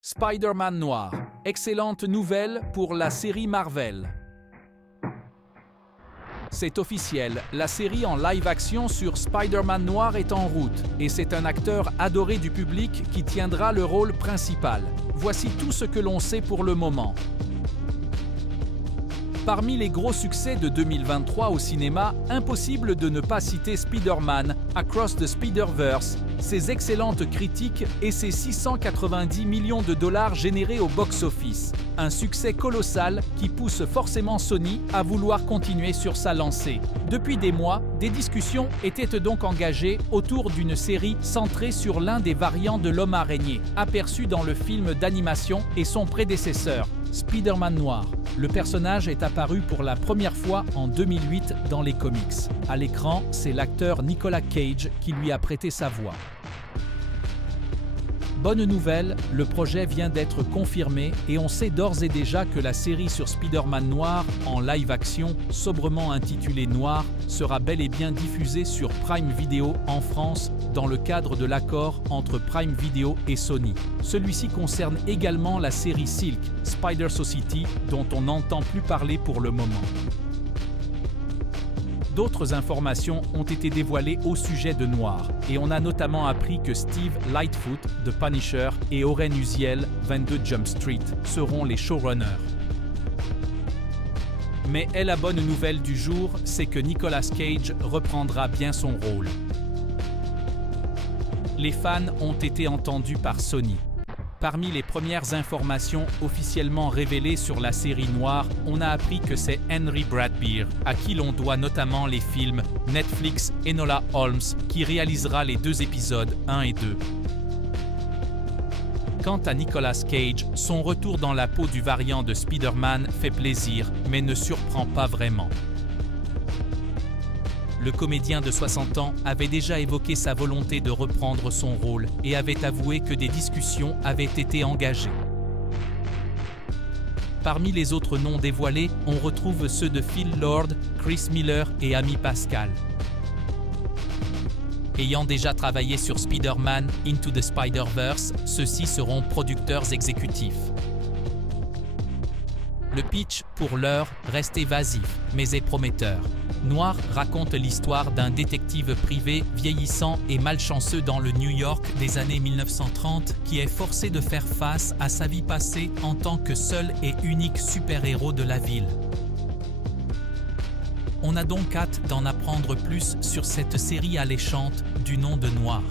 Spider-Man Noir, excellente nouvelle pour la série Marvel. C'est officiel, la série en live-action sur Spider-Man Noir est en route, et c'est un acteur adoré du public qui tiendra le rôle principal. Voici tout ce que l'on sait pour le moment. Parmi les gros succès de 2023 au cinéma, impossible de ne pas citer Spider-Man, Across the Spider-Verse, ses excellentes critiques et ses 690 millions de dollars générés au box-office. Un succès colossal qui pousse forcément Sony à vouloir continuer sur sa lancée. Depuis des mois, des discussions étaient donc engagées autour d'une série centrée sur l'un des variants de l'homme-araignée, aperçu dans le film d'animation et son prédécesseur, Spider-Man Noir. Le personnage est apparu pour la première fois en 2008 dans les comics. À l'écran, c'est l'acteur Nicolas Cage qui lui a prêté sa voix. Bonne nouvelle, le projet vient d'être confirmé et on sait d'ores et déjà que la série sur Spider-Man Noir, en live-action, sobrement intitulée Noir, sera bel et bien diffusée sur Prime Video en France dans le cadre de l'accord entre Prime Video et Sony. Celui-ci concerne également la série Silk, Spider Society, dont on n'entend plus parler pour le moment. D'autres informations ont été dévoilées au sujet de Noir, et on a notamment appris que Steve Lightfoot, de Punisher, et Oren Uziel, 22 Jump Street, seront les showrunners. Mais la bonne nouvelle du jour, c'est que Nicolas Cage reprendra bien son rôle. Les fans ont été entendus par Sony. Parmi les premières informations officiellement révélées sur la série Noire, on a appris que c'est Henry Bradbeer, à qui l'on doit notamment les films Netflix Enola Holmes, qui réalisera les 2 épisodes 1 et 2. Quant à Nicolas Cage, son retour dans la peau du variant de Spider-Man fait plaisir, mais ne surprend pas vraiment. Le comédien de 60 ans avait déjà évoqué sa volonté de reprendre son rôle et avait avoué que des discussions avaient été engagées. Parmi les autres noms dévoilés, on retrouve ceux de Phil Lord, Chris Miller et Amy Pascal. Ayant déjà travaillé sur Spider-Man Into the Spider-Verse, ceux-ci seront producteurs exécutifs. Le pitch, pour l'heure, reste évasif, mais est prometteur. Noir raconte l'histoire d'un détective privé vieillissant et malchanceux dans le New York des années 1930 qui est forcé de faire face à sa vie passée en tant que seul et unique super-héros de la ville. On a donc hâte d'en apprendre plus sur cette série alléchante du nom de Noir.